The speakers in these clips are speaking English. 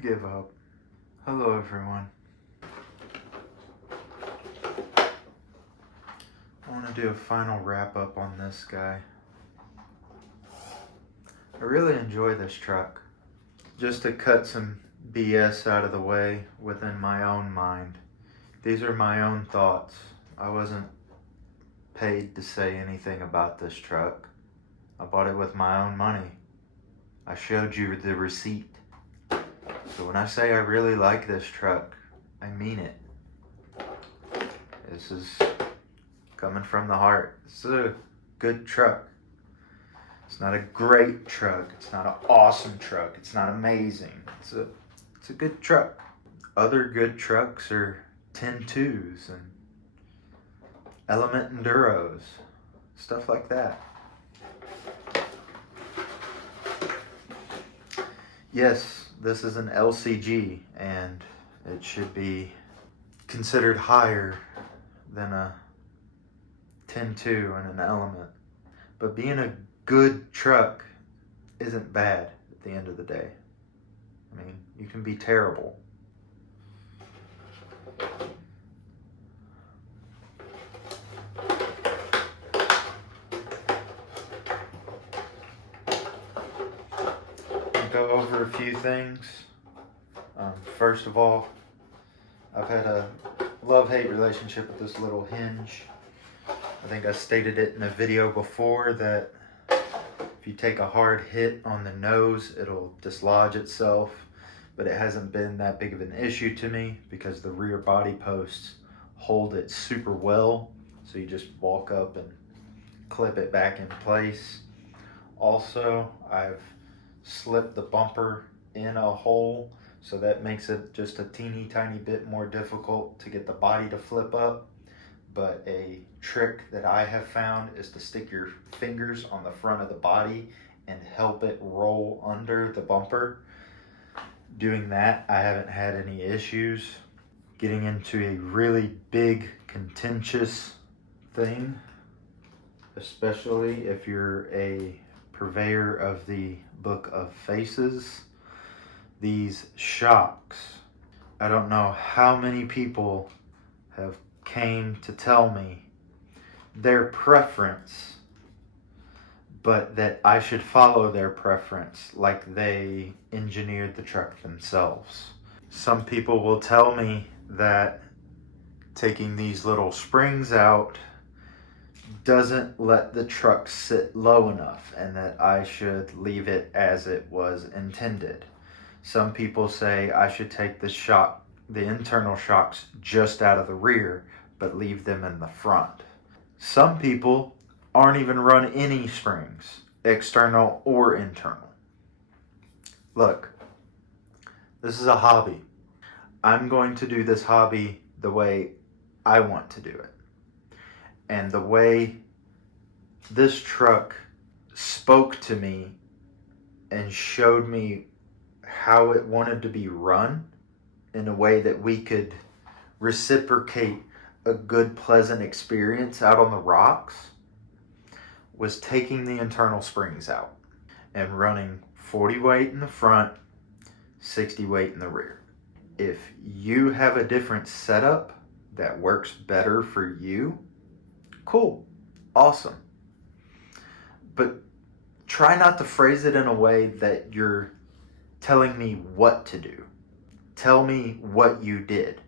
give up. Hello everyone. I want to do a final wrap up on this guy. I really enjoy this truck. Just to cut some BS out of the way within my own mind. These are my own thoughts. I wasn't paid to say anything about this truck. I bought it with my own money. I showed you the receipt. So when I say I really like this truck, I mean it. This is coming from the heart. This is a good truck. It's not a great truck. It's not an awesome truck. It's not amazing. It's a good truck. Other good trucks are 10.2s and Element Enduros, stuff like that. Yes, this is an LCG and it should be considered higher than a 10.2 and an Element. But being a good truck isn't bad at the end of the day. I mean, you can be terrible. Go over a few things. First of all, I've had a love-hate relationship with this little hinge. I think I stated it in a video before that if you take a hard hit on the nose, it'll dislodge itself, but it hasn't been that big of an issue to me because the rear body posts hold it super well. So you just walk up and clip it back in place. Also, I've slipped the bumper in a hole, so that makes it just a teeny tiny bit more difficult to get the body to flip up. But a trick that I have found is to stick your fingers on the front of the body and help it roll under the bumper. Doing that, I haven't had any issues. Getting into a really big contentious thing, especially if you're a purveyor of the Book of Faces, these shocks. I don't know how many people have came to tell me their preference, but that I should follow their preference like they engineered the truck themselves. Some people will tell me that taking these little springs out doesn't let the truck sit low enough and that I should leave it as it was intended. Some people say I should take the internal shocks just out of the rear, but leave them in the front. Some people aren't even run any springs, external or internal. Look, this is a hobby. I'm going to do this hobby the way I want to do it. And the way this truck spoke to me and showed me how it wanted to be run in a way that we could reciprocate a good, pleasant experience out on the rocks was taking the internal springs out and running 40 weight in the front, 60 weight in the rear. If you have a different setup that works better for you, cool, awesome. But try not to phrase it in a way that you're telling me what to do. Tell me what you did,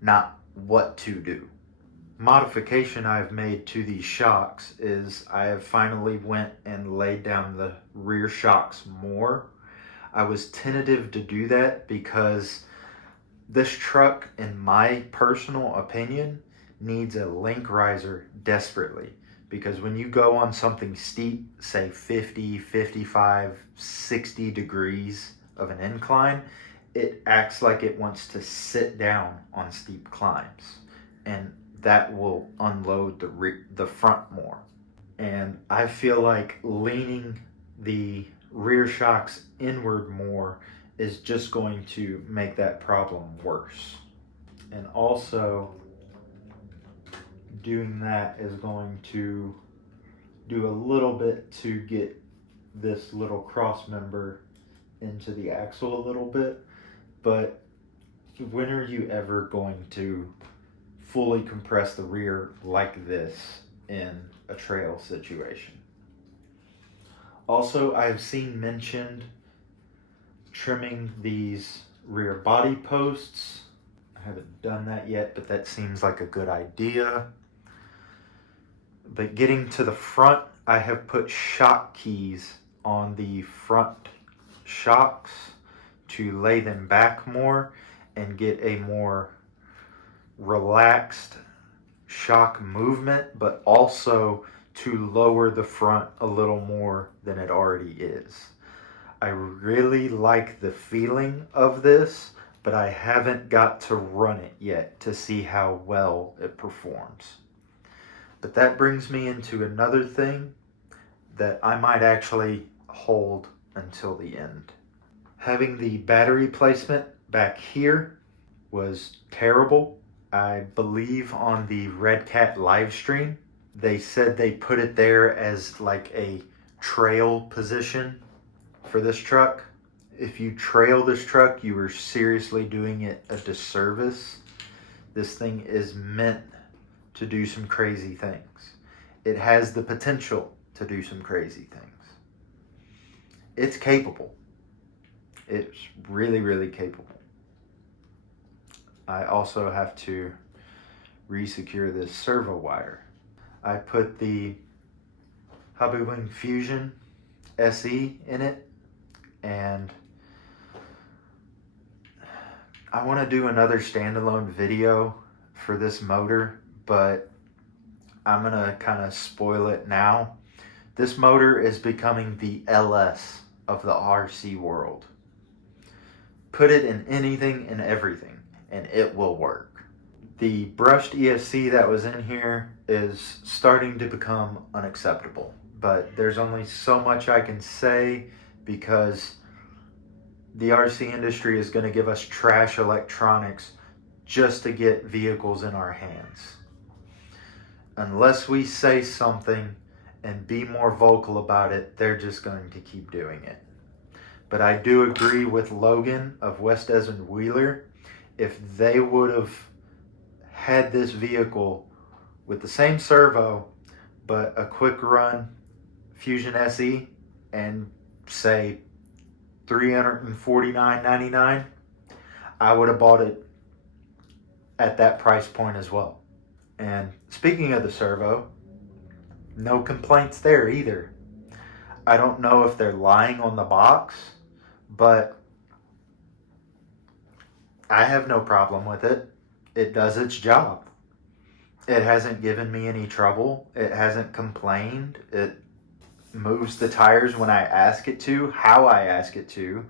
not what to do. Modification I've made to these shocks is I have finally went and laid down the rear shocks more. I was tentative to do that because this truck, in my personal opinion, needs a link riser desperately. Because when you go on something steep, say 50, 55, 60 degrees of an incline, it acts like it wants to sit down on steep climbs. And that will unload the front more. And I feel like leaning the rear shocks inward more is just going to make that problem worse. And also, doing that is going to do a little bit to get this little cross member into the axle a little bit, but when are you ever going to fully compress the rear like this in a trail situation? Also, I've seen mentioned trimming these rear body posts. I haven't done that yet, but that seems like a good idea. But getting to the front, I have put shock keys on the front shocks to lay them back more and get a more relaxed shock movement, but also to lower the front a little more than it already is. I really like the feeling of this, but I haven't got to run it yet to see how well it performs. But that brings me into another thing that I might actually hold until the end. Having the battery placement back here was terrible. I believe on the Redcat live stream, they said they put it there as like a trail position for this truck. If you trail this truck, you are seriously doing it a disservice. This thing is meant to do some crazy things. It has the potential to do some crazy things. It's capable. It's really, really capable. I also have to re-secure this servo wire. I put the Hobbywing Fusion SE in it, and I want to do another standalone video for this motor, but I'm going to kind of spoil it now. This motor is becoming the LS of the RC world. Put it in anything and everything, and it will work. The brushed ESC that was in here is starting to become unacceptable, but there's only so much I can say because the RC industry is going to give us trash electronics just to get vehicles in our hands. Unless we say something and be more vocal about it, they're just going to keep doing it. But I do agree with Logan of West Desmond Wheeler. If they would have had this vehicle with the same servo, but a quick run Fusion SE and say $349.99, I would have bought it at that price point as well. And speaking of the servo, no complaints there either. I don't know if they're lying on the box, but I have no problem with it. It does its job. It hasn't given me any trouble. It hasn't complained. It moves the tires when I ask it to, how I ask it to.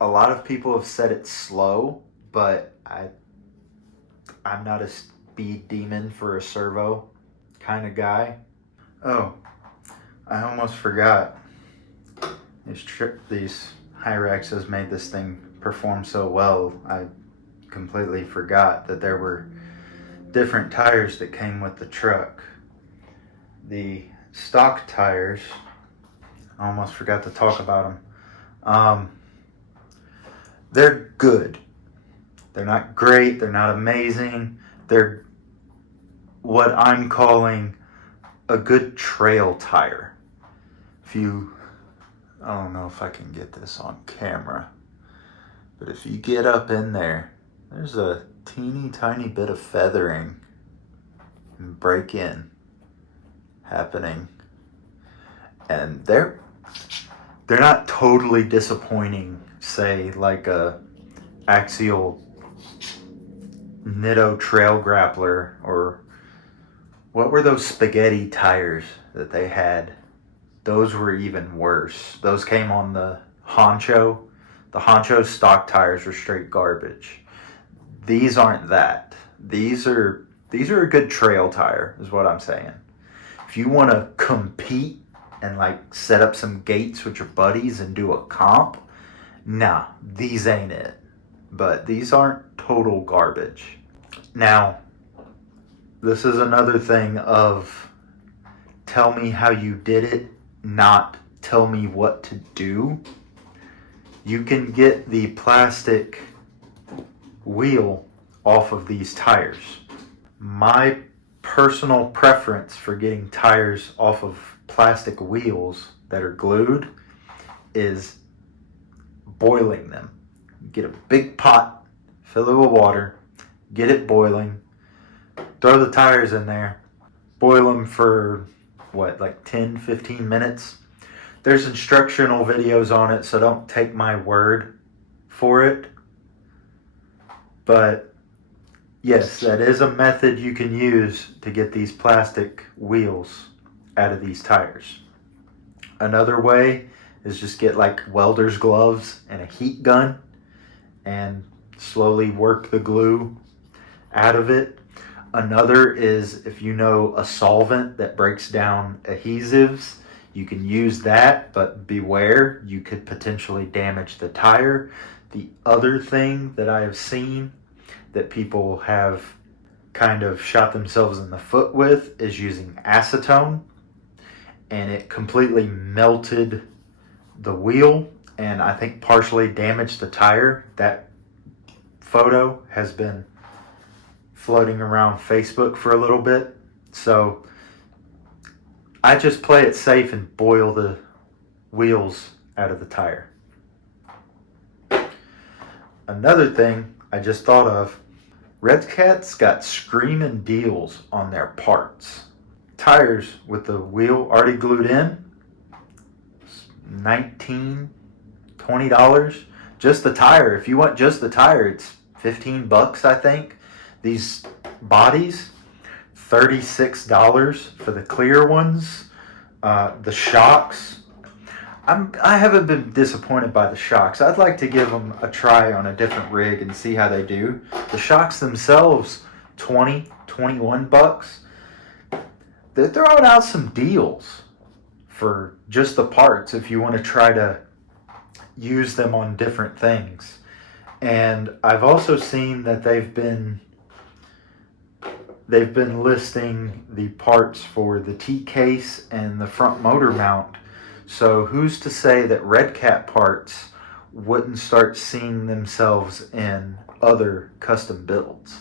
A lot of people have said it's slow, but I'm not a speed demon for a servo kind of guy. Oh, I almost forgot. These Hyraxes made this thing perform so well. I completely forgot that there were different tires that came with the truck. The stock tires, I almost forgot to talk about them. They're good. They're not great. They're not amazing. They're what I'm calling a good trail tire. I don't know if I can get this on camera, but if you get up in there, there's a teeny tiny bit of feathering and break-in happening, and they're not totally disappointing, say like a axial Nitto Trail Grappler, or what were those spaghetti tires that they had? Those were even worse. Those came on the Honcho. The Honcho stock tires were straight garbage. These aren't that. These are a good trail tire, is what I'm saying. If you want to compete and like set up some gates with your buddies and do a comp, nah, these ain't it. But these aren't total garbage. Now, this is another thing of tell me how you did it, not tell me what to do. You can get the plastic wheel off of these tires. My personal preference for getting tires off of plastic wheels that are glued is boiling them. Get a big pot, fill it with water, get it boiling, throw the tires in there, boil them for like 10-15 minutes. There's instructional videos on it, so don't take my word for it. But yes, that is a method you can use to get these plastic wheels out of these tires. Another way is just get like welder's gloves and a heat gun and slowly work the glue out of it. Another is, if you know a solvent that breaks down adhesives, you can use that, but beware, you could potentially damage the tire. The other thing that I have seen that people have kind of shot themselves in the foot with is using acetone, and it completely melted the wheel and I think partially damaged the tire. That photo has been floating around Facebook for a little bit, so I just play it safe and boil the wheels out of the tire. Another thing I just thought of, Redcat's got screaming deals on their parts. Tires with the wheel already glued in, $19, $20. Just the tire. If you want just the tire, it's $15, I think. These bodies, $36 for the clear ones. The shocks, I haven't been disappointed by the shocks. I'd like to give them a try on a different rig and see how they do. The shocks themselves, $20, $21. They're throwing out some deals for just the parts if you want to try to use them on different things. And I've also seen that they've been listing the parts for the T-case and the front motor mount. So who's to say that Redcat parts wouldn't start seeing themselves in other custom builds?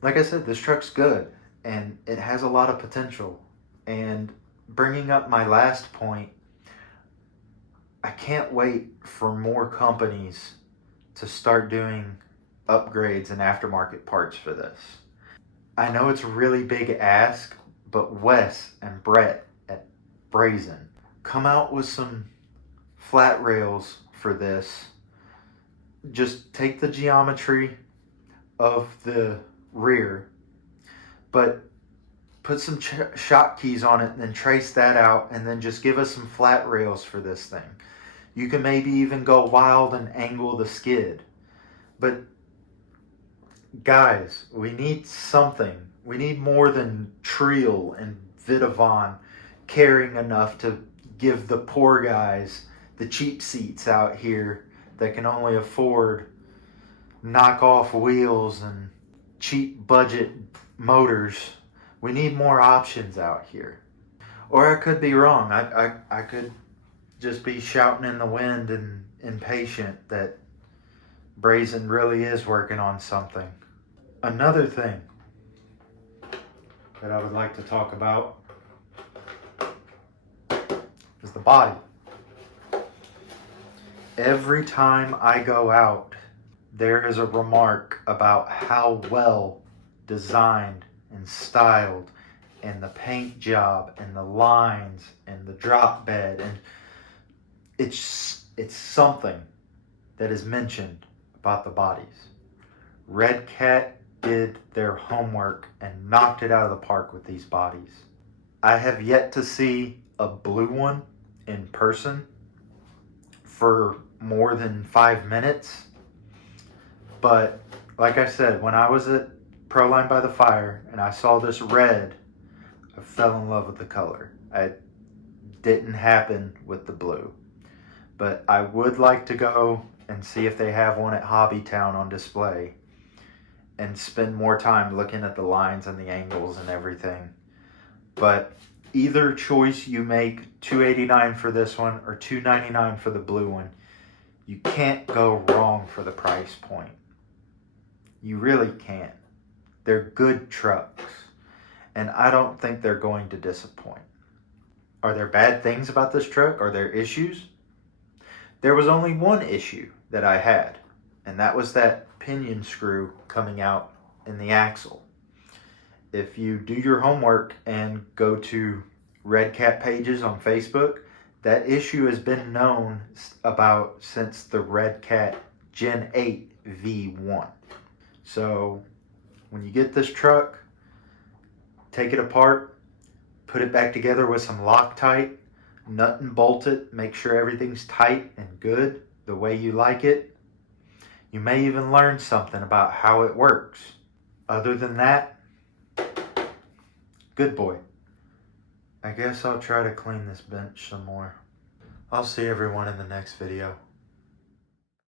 Like I said, this truck's good and it has a lot of potential. And bringing up my last point, I can't wait for more companies to start doing upgrades and aftermarket parts for this. I know it's a really big ask, but Wes and Brett at Brazen, come out with some flat rails for this. Just take the geometry of the rear, but put some shock keys on it and then trace that out, and then just give us some flat rails for this thing. You can maybe even go wild and angle the skid. But guys, we need something. We need more than Triel and Vitavon caring enough to give the poor guys the cheap seats out here that can only afford knockoff wheels and cheap budget motors. We need more options out here. Or I could be wrong. I could just be shouting in the wind and impatient that Brazen really is working on something. Another thing that I would like to talk about is the body. Every time I go out, there is a remark about how well designed and styled, and the paint job and the lines and the drop bed, and it's something that is mentioned about the bodies. Redcat did their homework and knocked it out of the park with these bodies. I have yet to see a blue one in person for more than 5 minutes, but like I said, when I was at Proline by the Fire and I saw this red, I fell in love with the color. It didn't happen with the blue, but I would like to go and see if they have one at Hobbytown on display and spend more time looking at the lines and the angles and everything. But either choice you make, $289 for this one or $299 for the blue one, you can't go wrong for the price point. You really can. They're good trucks, and I don't think they're going to disappoint. Are there bad things about this truck? Are there issues? There was only one issue that I had, and that was that pinion screw coming out in the axle. If you do your homework and go to Redcat pages on Facebook, that issue has been known about since the Redcat Gen 8 V1. So when you get this truck, take it apart, put it back together with some Loctite, nut and bolt it, make sure everything's tight and good the way you like it. You may even learn something about how it works. Other than that, good boy. I guess I'll try to clean this bench some more. I'll see everyone in the next video.